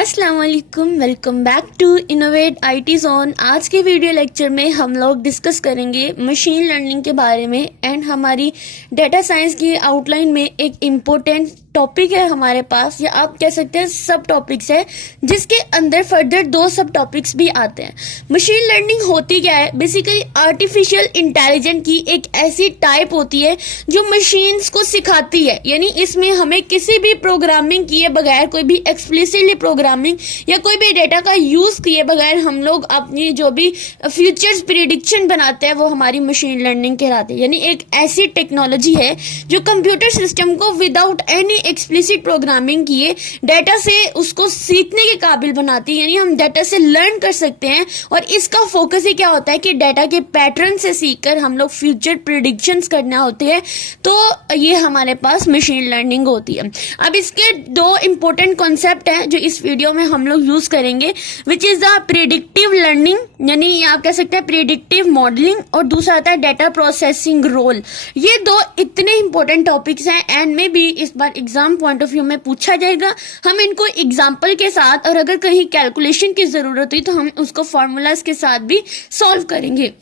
अस्सलाम वालेकुम, welcome back to innovate IT zone. आज के वीडियो लेक्चर में हम लोग डिस्कस करेंगे मशीन लर्निंग के बारे में एंड हमारी डेटा साइंस की आउटलाइन में एक इम्पोर्टेंट टॉपिक है हमारे पास, या आप कह सकते हैं सब टॉपिक्स है, जिसके अंदर फर्दर दो सब टॉपिक्स भी आते हैं। मशीन लर्निंग होती क्या है? बेसिकली आर्टिफिशियल इंटेलिजेंस की एक ऐसी टाइप होती है जो मशीन्स को सिखाती है, यानी इसमें हमें किसी भी प्रोग्रामिंग किए बगैर, कोई भी एक्सप्लिसिटली प्रोग्रामिंग या कोई भी डेटा का यूज किए बगैर हम लोग अपनी जो भी फ्यूचर्स प्रिडिक्शन बनाते हैं वो हमारी मशीन लर्निंग कहलाती है। यानी एक ऐसी टेक्नोलॉजी है जो कंप्यूटर सिस्टम को विदाउट एनी एक्सप्लिसिट प्रोग्रामिंग किए डेटा से उसको सीखने के काबिल बनाती है, यानी हम डेटा से लर्न कर सकते हैं। और इसका फोकस ही क्या होता है कि डेटा के पैटर्न से सीखकर हम लोग फ्यूचर प्रिडिक्शंस करना होते हैं, तो ये हमारे पास मशीन लर्निंग होती है। अब इसके दो इंपॉर्टेंट कॉन्सेप्ट हैं जो इस वीडियो में हम लोग यूज करेंगे, which is the predictive learning, यानी आप कह सकते हैं प्रिडिक्टिव मॉडलिंग, और दूसरा आता है डेटा प्रोसेसिंग रोल। ये दो इतने इंपॉर्टेंट टॉपिक्स हैं एंड में भी इस बार एग्जाम पॉइंट ऑफ व्यू में पूछा जाएगा। हम इनको एग्जाम्पल के साथ, और अगर कहीं कैलकुलेशन की जरूरत हुई तो हम उसको फॉर्मूलाज के साथ भी सॉल्व करेंगे।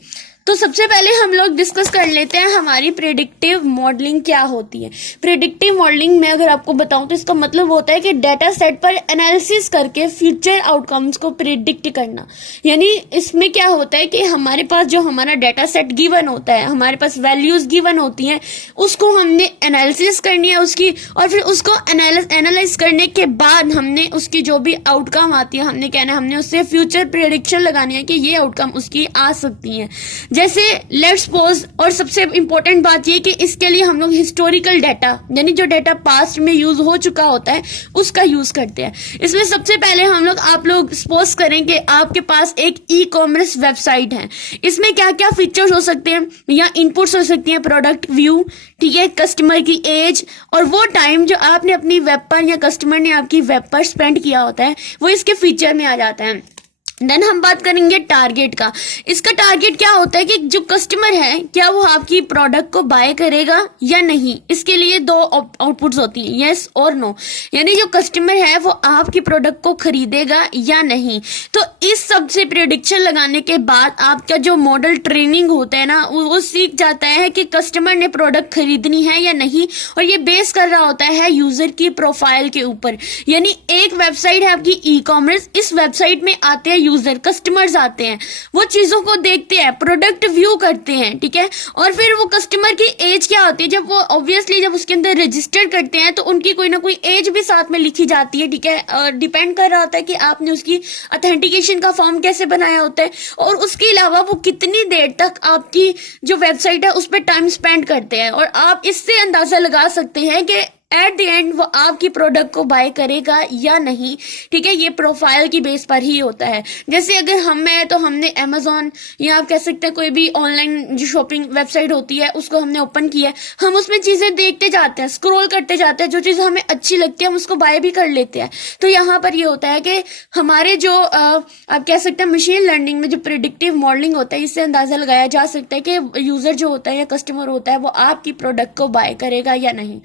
तो सबसे पहले हम लोग डिस्कस कर लेते हैं हमारी प्रेडिक्टिव मॉडलिंग क्या होती है। प्रेडिक्टिव मॉडलिंग में अगर आपको बताऊं तो इसका मतलब होता है कि डेटा सेट पर एनालिसिस करके फ्यूचर आउटकम्स को प्रिडिक्ट करना। यानी इसमें क्या होता है कि हमारे पास जो हमारा डेटा सेट गिवन होता है, हमारे पास वैल्यूज गिवन होती हैं, उसको हमने एनालिसिस करनी है उसकी, और फिर उसको एनालाइज करने के बाद हमने उसकी जो भी आउटकम आती है, हमने कहना है हमने उससे फ्यूचर प्रेडिक्शन लगानी है कि ये आउटकम उसकी आ सकती है। जैसे लेट्स सपोज, और सबसे इंपॉर्टेंट बात ये कि इसके लिए हम लोग हिस्टोरिकल डाटा, यानी जो डाटा पास्ट में यूज हो चुका होता है उसका यूज करते हैं। इसमें सबसे पहले आप लोग सपोज करें कि आपके पास एक ई कॉमर्स वेबसाइट है। इसमें क्या क्या फीचर्स हो सकते हैं, या इनपुट्स हो सकती हैं, प्रोडक्ट व्यू, ठीक है, कस्टमर की एज, और वो टाइम जो आपने अपनी वेब पर या कस्टमर ने आपकी वेब पर स्पेंड किया होता है वो इसके फीचर में आ जाता है। देन हम बात करेंगे टारगेट का। इसका टारगेट क्या होता है कि जो कस्टमर है क्या वो आपकी प्रोडक्ट को बाय करेगा या नहीं। इसके लिए दो आउटपुट्स होती हैं, यस और नो, यानी जो कस्टमर है वो आपकी प्रोडक्ट को खरीदेगा या नहीं। तो इस सब से प्रेडिक्शन लगाने के बाद आपका जो मॉडल ट्रेनिंग होता है ना, वो सीख जाता है कि कस्टमर ने प्रोडक्ट खरीदनी है या नहीं, और ये बेस कर रहा होता है यूजर की प्रोफाइल के ऊपर। यानी एक वेबसाइट है आपकी ई कॉमर्स, इस वेबसाइट में आते हैं यूजर, कस्टमर्स आते हैं, वो चीजों को देखते हैं, प्रोडक्ट व्यू करते हैं, ठीक है, और फिर वो कस्टमर की एज क्या होती है, जब वो ऑब्वियसली जब उसके अंदर रजिस्टर करते हैं तो उनकी कोई ना कोई एज भी साथ में लिखी जाती है, ठीक है, और डिपेंड कर रहा होता है कि आपने उसकी ऑथेंटिकेशन का फॉर्म कैसे बनाया होता है, और उसके अलावा वो कितनी देर तक आपकी जो वेबसाइट है उस पर टाइम स्पेंड करते हैं, और आप इससे अंदाजा लगा सकते हैं कि एट द एंड वो आपकी प्रोडक्ट को बाय करेगा या नहीं, ठीक है। ये प्रोफाइल की बेस पर ही होता है। जैसे अगर हम है तो हमने अमेजोन या आप कह सकते हैं कोई भी ऑनलाइन जो शॉपिंग वेबसाइट होती है उसको हमने ओपन किया, हम उसमें चीजें देखते जाते हैं, स्क्रॉल करते जाते हैं, जो चीज हमें अच्छी लगती है हम उसको बाय भी कर लेते हैं। तो यहाँ पर ये होता है कि हमारे जो आप कह सकते हैं मशीन लर्निंग में जो प्रिडिक्टिव मॉडलिंग होता है, इससे अंदाजा लगाया जा सकता है कि यूजर जो होता है या कस्टमर होता है वो आपकी प्रोडक्ट को बाय करेगा या नहीं।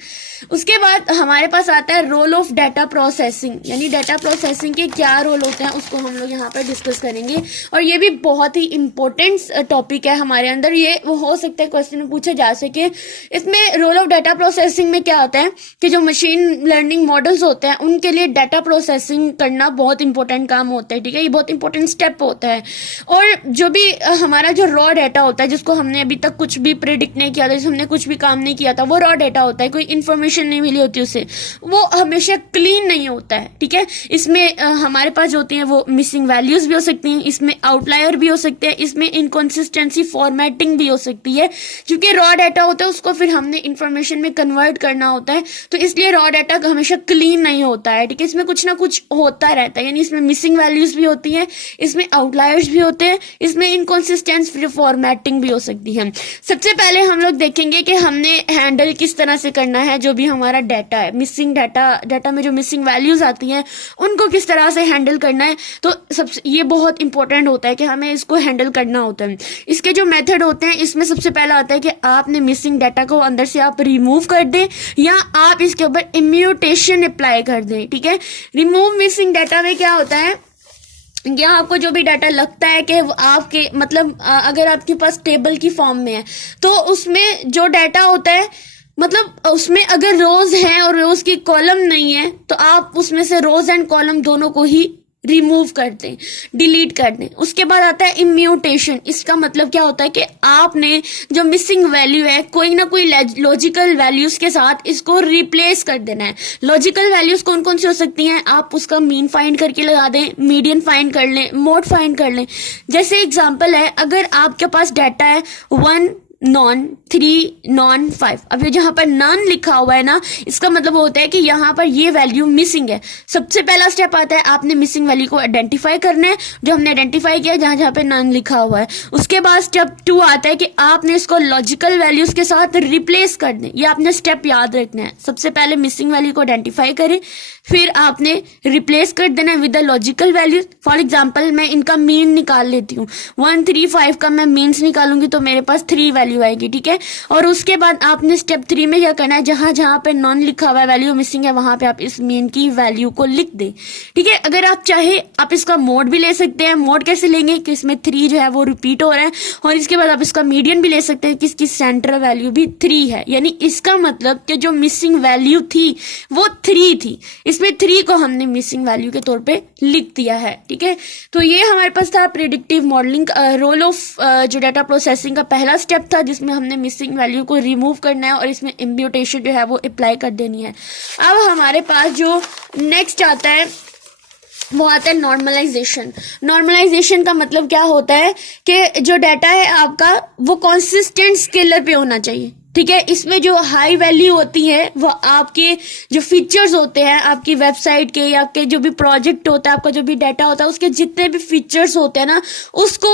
उसके बाद हमारे पास आता है रोल ऑफ डाटा प्रोसेसिंग, यानी डाटा प्रोसेसिंग के क्या रोल होते हैं उसको हम लोग यहाँ पर डिस्कस करेंगे, और ये भी बहुत ही इंपॉर्टेंट टॉपिक है हमारे अंदर। ये वो हो सकता है क्वेश्चन में पूछा जा सके। इसमें रोल ऑफ डाटा प्रोसेसिंग में क्या होता है कि जो मशीन लर्निंग मॉडल्स होते हैं उनके लिए डाटा प्रोसेसिंग करना बहुत इंपॉर्टेंट काम होता है, ठीक है, ये बहुत इंपॉर्टेंट स्टेप होता है। और जो भी हमारा जो रॉ डाटा होता है जिसको हमने अभी तक कुछ भी प्रेडिक्ट नहीं किया था, जिसमें हमने कुछ भी काम नहीं किया था, वो रॉ डाटा होता है, कोई इन्फॉर्मेशन नहीं मिली होती उसे, वो हमेशा क्लीन नहीं होता है, ठीक है। इसमें हमारे पास जो होती हैं वो मिसिंग वैल्यूज भी हो सकती हैं, इसमें आउटलायर भी हो सकते हैं, इसमें इनकंसिस्टेंसी फॉर्मेटिंग भी हो सकती है, क्योंकि रॉ डाटा होता है उसको फिर हमने इंफॉर्मेशन में कन्वर्ट करना होता है, तो इसलिए रॉ डाटा हमेशा क्लीन नहीं होता है, ठीक है। इसमें कुछ ना कुछ होता रहता है, यानी इसमें मिसिंग वैल्यूज भी होती है, इसमें आउटलायर्स भी होते हैं, इसमें इनकंसिस्टेंसी फॉर्मेटिंग भी हो सकती है। सबसे पहले हम लोग देखेंगे कि हमने हैंडल किस तरह से करना है जो भी हमारा हमारा डाटा है, मिसिंग डाटा में जो मिसिंग वैल्यूज आती हैं उनको किस तरह से हैंडल करना है। तो सबसे ये बहुत इंपॉर्टेंट होता है कि हमें इसको हैंडल करना होता है। इसके जो मेथड होते हैं इसमें सबसे पहला आता है कि आपने मिसिंग डाटा को अंदर से आप रिमूव कर दें या आप इसके ऊपर इम्यूटेशन अप्लाई कर दें। ठीक है, रिमूव मिसिंग डाटा में क्या होता है, या आपको जो भी डाटा लगता है कि आपके मतलब अगर आपके पास टेबल की फॉर्म में है तो उसमें जो डाटा होता है मतलब उसमें अगर रोज हैं और रोज की कॉलम नहीं है तो आप उसमें से रोज एंड कॉलम दोनों को ही रिमूव कर दें, डिलीट कर दें। उसके बाद आता है इम्यूटेशन। इसका मतलब क्या होता है कि आपने जो मिसिंग वैल्यू है कोई ना कोई लॉजिकल वैल्यूज के साथ इसको रिप्लेस कर देना है। लॉजिकल वैल्यूज कौन कौन सी हो सकती हैं, आप उसका मीन फाइंड करके लगा दें, मीडियन फाइंड कर लें, मोड फाइंड कर लें। जैसे एग्जांपल है, अगर आपके पास डाटा है 1 नॉन 3 नॉन 5, अब ये जहां पर नॉन लिखा हुआ है ना, इसका मतलब होता है कि यहाँ पर ये वैल्यू मिसिंग है। सबसे पहला स्टेप आता है आपने मिसिंग वैल्यू को आइडेंटिफाई करना है, जो हमने आइडेंटिफाई किया जहां जहां पे नॉन लिखा हुआ है। उसके बाद स्टेप 2 आता है कि आपने इसको लॉजिकल वैल्यूज के साथ रिप्लेस कर दें। ये आपने स्टेप याद रखना है, सबसे पहले मिसिंग वैल्यू को आइडेंटिफाई करें, फिर आपने रिप्लेस कर देना है with the logical value. For example मैं इनका मीन निकाल लेती हूँ, 1 3 5 का मैं मीन्स निकालूंगी तो मेरे पास 3 वैल्यू आएगी। ठीक है, और उसके बाद आपने स्टेप 3 में क्या करना है, जहां जहां पे नॉन लिखा हुआ है, वैल्यू मिसिंग है, वहां पे आप इस मीन की वैल्यू को लिख दें। ठीक है, अगर आप चाहे आप इसका मोड भी ले सकते हैं। मोड कैसे लेंगे कि इसमें 3 जो है वो रिपीट हो रहा है, और इसके बाद आप इसका मीडियन भी ले सकते हैं कि इसकी सेंट्रल वैल्यू भी 3 है। यानी इसका मतलब कि जो मिसिंग वैल्यू थी वो 3 थी, इसमें 3 को हमने मिसिंग वैल्यू के तौर पे लिख दिया है। ठीक है, तो ये हमारे पास था प्रेडिक्टिव मॉडलिंग, रोल ऑफ जो डाटा प्रोसेसिंग का पहला स्टेप था, जिसमें हमने मिसिंग वैल्यू को रिमूव करना है और इसमें इम्प्यूटेशन जो है वो अप्लाई कर देनी है। अब हमारे पास जो नेक्स्ट आता है वो आता है नॉर्मलाइजेशन। नॉर्मलाइजेशन का मतलब क्या होता है कि जो डाटा है आपका वो कॉन्सिस्टेंट स्केलर पे होना चाहिए। ठीक है, इसमें जो हाई वैल्यू होती है वो आपके जो फीचर्स होते हैं आपकी वेबसाइट के या आपके जो भी प्रोजेक्ट होता है, आपका जो भी डाटा होता है, उसके जितने भी फीचर्स होते हैं ना उसको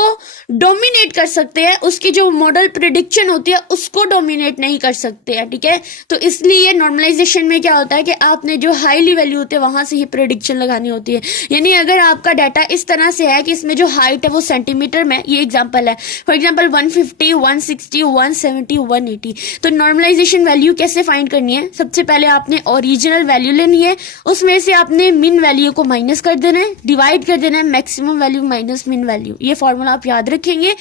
डोमिनेट कर सकते हैं, उसकी जो मॉडल प्रिडिक्शन होती है उसको डोमिनेट नहीं कर सकते हैं। ठीक है, तो इसलिए नॉर्मलाइजेशन में क्या होता है कि आपने जो हाईली वैल्यू होती है वहां से ही प्रिडिक्शन लगानी होती है। यानी अगर आपका डाटा इस तरह से है कि इसमें जो हाइट है वो सेंटीमीटर में, ये एग्जाम्पल है, फॉर एग्जाम्पल 150 160 170 180, तो नॉर्मलाइजेशन वैल्यू कैसे फाइंड करनी है, सबसे पहले आपने ओरिजिनल वैल्यू लेनी है, उसमें से आपने मिन वैल्यू को माइनस कर देना है, डिवाइड कर देना है मैक्सिमम वैल्यू माइनस मिन वैल्यू। ये फॉर्मूला आप याद रखेंगे।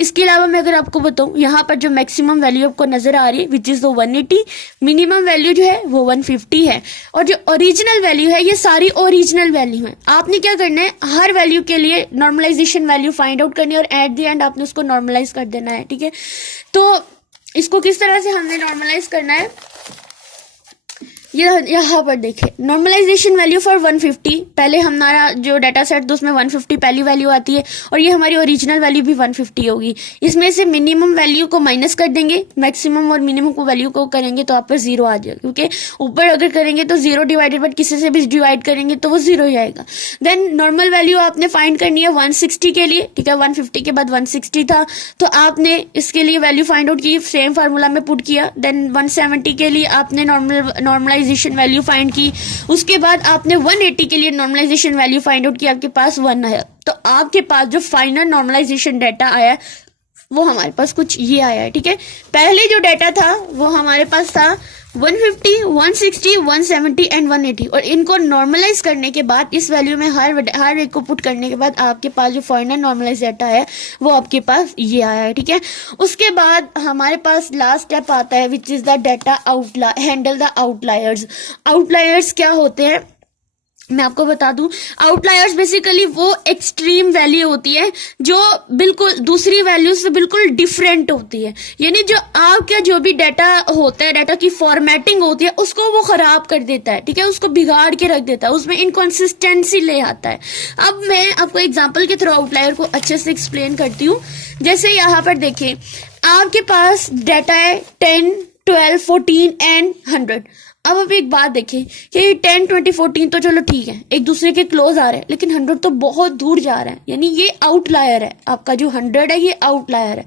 इसके अलावा मैं अगर आपको बताऊं, यहाँ पर जो मैक्सिमम वैल्यू आपको नजर आ रही है which is the 180, minimum value जो है वो 150 है, और जो ओरिजिनल वैल्यू है ये सारी ओरिजिनल वैल्यू है। आपने क्या करना है, हर वैल्यू के लिए नॉर्मलाइजेशन वैल्यू फाइंड आउट करनी है और एट द एंड आपने उसको नॉर्मलाइज कर देना है। ठीक है, तो इसको किस तरह से हमने नॉर्मलाइज करना है, ये यहाँ पर देखें, नॉर्मलाइजेशन वैल्यू फॉर 150, पहले हमारा जो डाटा सेट तो उसमें 150 पहली वैल्यू आती है और ये हमारी ओरिजिनल वैल्यू भी 150 होगी। इसमें से मिनिमम वैल्यू को माइनस कर देंगे, मैक्सिमम और मिनिमम को वैल्यू को करेंगे तो आप पर 0 आ जाएगा, क्योंकि ऊपर अगर करेंगे तो 0 डिवाइडेड बाय किसी से भी डिवाइड करेंगे तो वो 0 ही आएगा। देन नॉर्मल वैल्यू आपने फाइंड करनी है 160 के लिए। ठीक है, 150 के बाद 160 था तो आपने इसके लिए वैल्यू फाइंड आउट की, सेम फार्मूला में पुट किया। देन 170 के लिए आपने नॉर्मलाइजेशन वैल्यू फाइंड की, उसके बाद आपने 180 के लिए नॉर्मलाइजेशन वैल्यू फाइंड आउट किया, आपके पास 1 आया, तो आपके पास जो फाइनल नॉर्मलाइजेशन डाटा आया वो हमारे पास कुछ ये आया है। ठीक है, पहले जो डाटा था वो हमारे पास था 150 160 170 एंड 180, और इनको नॉर्मलाइज करने के बाद इस वैल्यू में हर एक को पुट करने के बाद आपके पास जो फाइनल नॉर्मलाइज डाटा है वो आपके पास ये आया है। ठीक है, उसके बाद हमारे पास लास्ट स्टेप आता है which is the data handle the outliers. Outliers क्या होते हैं मैं आपको बता दूं, आउटलायर्स बेसिकली वो एक्सट्रीम वैल्यू होती है जो बिल्कुल दूसरी वैल्यू से बिल्कुल डिफरेंट होती है। यानी जो आपका जो भी डाटा होता है, डाटा की फॉर्मेटिंग होती है उसको वो खराब कर देता है। ठीक है, उसको बिगाड़ के रख देता है, उसमें इनकॉन्सिस्टेंसी ले आता है। अब मैं आपको एग्जांपल के थ्रू आउटलायर को अच्छे से एक्सप्लेन करती हूँ। जैसे यहाँ पर देखिए, आपके पास डाटा है 10 12 14 एंड 100। अब आप एक बात देखें कि 10 20 14 तो चलो ठीक है, एक दूसरे के क्लोज आ रहे हैं, लेकिन 100 तो बहुत दूर जा रहा है, यानी ये आउटलायर है। आपका जो 100 है ये आउटलायर है।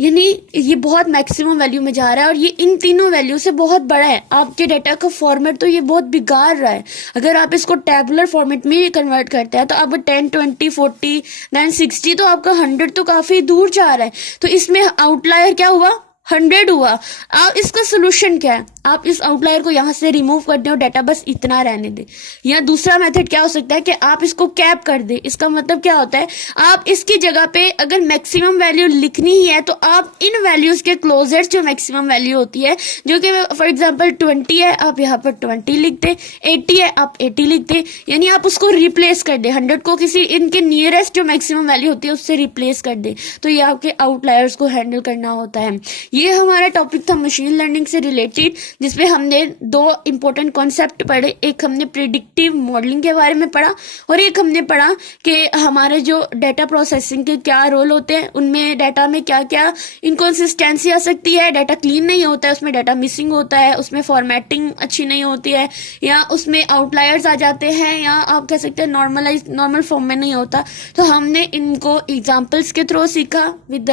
यानी ये बहुत मैक्सिमम वैल्यू में जा रहा है और ये इन तीनों वैल्यू से बहुत बड़ा है। आपके डाटा का फॉर्मेट तो ये बहुत बिगाड़ रहा है। अगर आप इसको टैबुलर फॉर्मेट में कन्वर्ट करते हैं तो आप 10, 20, 40 देन 60 तो आपका 100 तो काफी दूर जा रहा है। तो इसमें आउटलायर क्या हुआ, 100 हुआ। अब इसका सोल्यूशन क्या है, आप इस आउटलायर को यहां से रिमूव कर दें और डाटा बस इतना रहने दें। या दूसरा मेथड क्या हो सकता है कि आप इसको कैप कर दें। इसका मतलब क्या होता है, आप इसकी जगह पे अगर मैक्सिमम वैल्यू लिखनी ही है तो आप इन वैल्यूज के क्लोजेस्ट जो मैक्सिमम वैल्यू होती है, जो कि फॉर एग्जांपल 20 है, आप यहाँ पर 20 लिख दें, 80 है आप 80 लिख दें। यानी आप उसको रिप्लेस कर दें, 100 को किसी इनके नियरेस्ट जो मैक्सिमम वैल्यू होती है उससे रिप्लेस कर दें। तो ये आपके आउटलायर्स को हैंडल करना होता है। ये हमारा टॉपिक था मशीन लर्निंग से रिलेटेड, जिसमें हमने दो इंपॉर्टेंट कॉन्सेप्ट पढ़े। एक हमने प्रिडिक्टिव मॉडलिंग के बारे में पढ़ा और एक हमने पढ़ा कि हमारे जो डाटा प्रोसेसिंग के क्या रोल होते हैं, उनमें डाटा में क्या क्या इनकॉन्सिस्टेंसी आ सकती है, डाटा क्लीन नहीं होता है, उसमें डाटा मिसिंग होता है, उसमें फॉर्मेटिंग अच्छी नहीं होती है, या उसमें आउटलायर्स आ जाते हैं, या आप कह सकते हैं नॉर्मल फॉर्म में नहीं होता। तो हमने इनको एग्जाम्पल्स के थ्रू सीखा, विद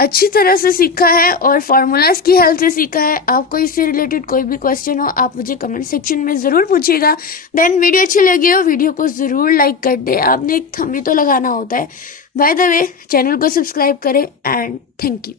अच्छी तरह से सीखा है और फॉर्मूलाज की हेल्प से सीखा है। आपको इससे रिलेटेड कोई भी क्वेश्चन हो आप मुझे कमेंट सेक्शन में जरूर पूछिएगा। देन वीडियो अच्छी लगी हो वीडियो को जरूर लाइक कर दे, आपने एक थंब भी तो लगाना होता है। बाय द वे चैनल को सब्सक्राइब करें एंड थैंक यू।